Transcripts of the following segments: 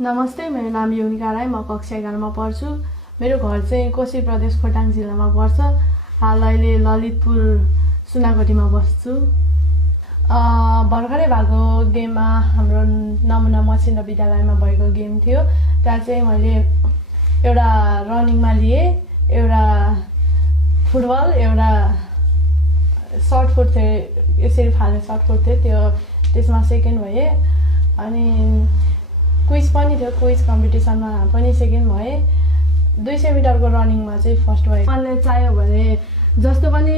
नमस्ते, मेरो नाम युनिका राई, म कक्षा 11 मा पढ्छु। मेरो घर चाहिँ कोशी प्रदेश खोटाङ जिल्लामा पर्छ। हाल अहिले ललितपुर सुनाकोटीमा बस्छु। भर्खरै भएको गेममा हाम्रो नमुना मसिनो विद्यालयमा भएको गेम थियो। त्यहाँ चाहिँ मैले एउटा रनिङमा लिए, एउटा फुटबल, एउटा सर्टपुट थियो, यसरी फाल्ने सर्टपुट थियो, त्यसमा सेकेन्ड भएँ। अनि क्विज पनि थियो, क्विज कम्पिटिसनमा पनि सेकेन्ड भएँ। 200 मिटरको रनिङमा चाहिँ फर्स्ट भएँ। मनले चाह्यो भने जस्तो पनि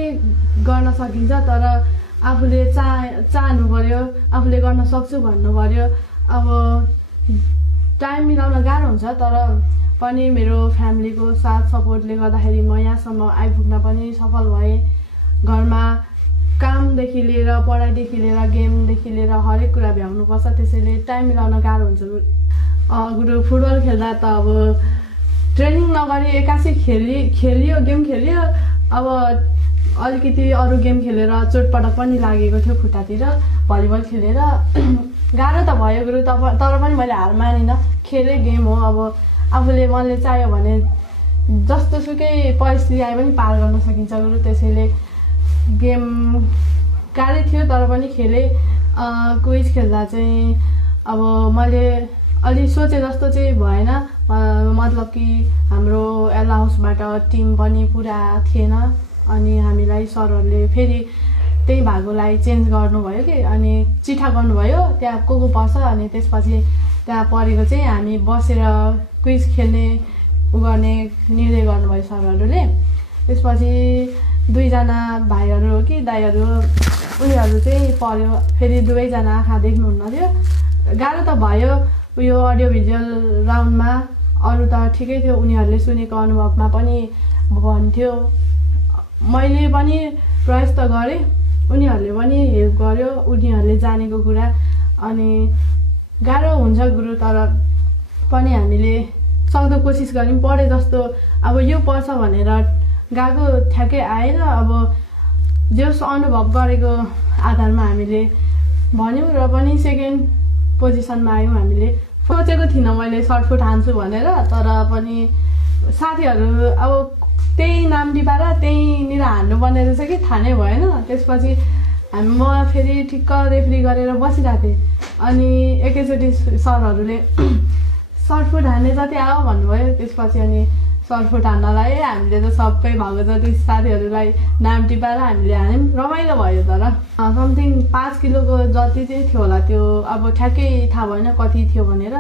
गर्न सकिन्छ, तर आफूले चाहनु पर्यो, आफूले गर्न सक्छु भन्नु पर्यो। अब टाइम मिलाउन गाह्रो हुन्छ, तर पनि मेरो फ्यामिलीको साथ सपोर्टले गर्दाखेरि म यहाँसम्म आइपुग्न पनि सफल भएँ। घरमा कामदेखि लिएर, पढाइदेखि लिएर, गेमदेखि लिएर हरेक कुरा भ्याउनुपर्छ, त्यसैले टाइम मिलाउन गाह्रो हुन्छ। फुटबल खेल्दा त अब ट्रेनिङ नगरी एक्कासी खेलियो, गेम खेलियो। अब अलिकति अरू गेम खेलेर चोटपटक पनि लागेको थियो खुट्टातिर। भलिबल खेलेर गाह्रो त भयो गुरु, तर पनि मैले हार मानिनँ। खेले गेम हो। अब आफूले मनले चाह्यो भने जस्तो सुकै परिस्थिति आए पनि पार गर्न सकिन्छ गुरु। त्यसैले गेम गाह्रै थियो, तर पनि खेलेँ। क्विज खेल्दा चाहिँ अब मैले अलि सोचे जस्तो चाहिँ भएन। मतलब कि हाम्रो एल हाउसबाट टिम पनि पुरा थिएन, अनि हामीलाई सरहरूले फेरि त्यही भागोलाई चेन्ज गर्नुभयो कि, अनि चिठा गर्नुभयो त्यहाँ को पर्छ। अनि त्यसपछि त्यहाँ परेको चाहिँ हामी बसेर क्विज खेल्ने गर्ने निर्णय गर्नुभयो सरहरूले। त्यसपछि 2 जना भाइहरू हो कि दाइहरू, उनीहरू चाहिँ पर्यो। फेरि 2 जना आँखा देख्नुहुन्न थियो। गाह्रो त भयो उयो अडियो भिजुअल राउन्डमा। अरू त ठिकै थियो, उनीहरूले सुनेको अनुभवमा पनि भन्थ्यो। मैले पनि प्रयास त गरेँ, उनीहरूले पनि हेल्प गर्यो, उनीहरूले जानेको कुरा। अनि गाह्रो हुन्छ गुरु, तर पनि हामीले सक्दो कोसिस गऱ्यौँ। पढे जस्तो अब यो पर्छ भनेर गएको ठ्याक्कै आएन। अब जस अनुभव गरेको आधारमा हामीले भन्यौँ र पनि सेकेन्ड पोजिसनमा आयौँ। हामीले सोचेको थिइनँ मैले सर्टफुट हान्छु भनेर, तर पनि साथीहरू अब त्यही नाम टिपाएर त्यहीँनिर हान्नुपर्ने रहेछ कि थाहा नै भएन। त्यसपछि म फेरि ठिक्क रेफ्री गरेर बसिरहेको थिएँ। अनि एकैचोटि सरहरूले सर्टफुट हान्ने जति आयो भन्नुभयो। त्यसपछि अनि सर्टफुट हान्नलाई हामीले त सबै भएको जति साथीहरूलाई नाम टिपाएर हामीले हान्यौँ। रमाइलो भयो। तर समथिङ 5 किलोको जति चाहिँ थियो होला, त्यो अब ठ्याक्कै थाहा भएन कति थियो भनेर।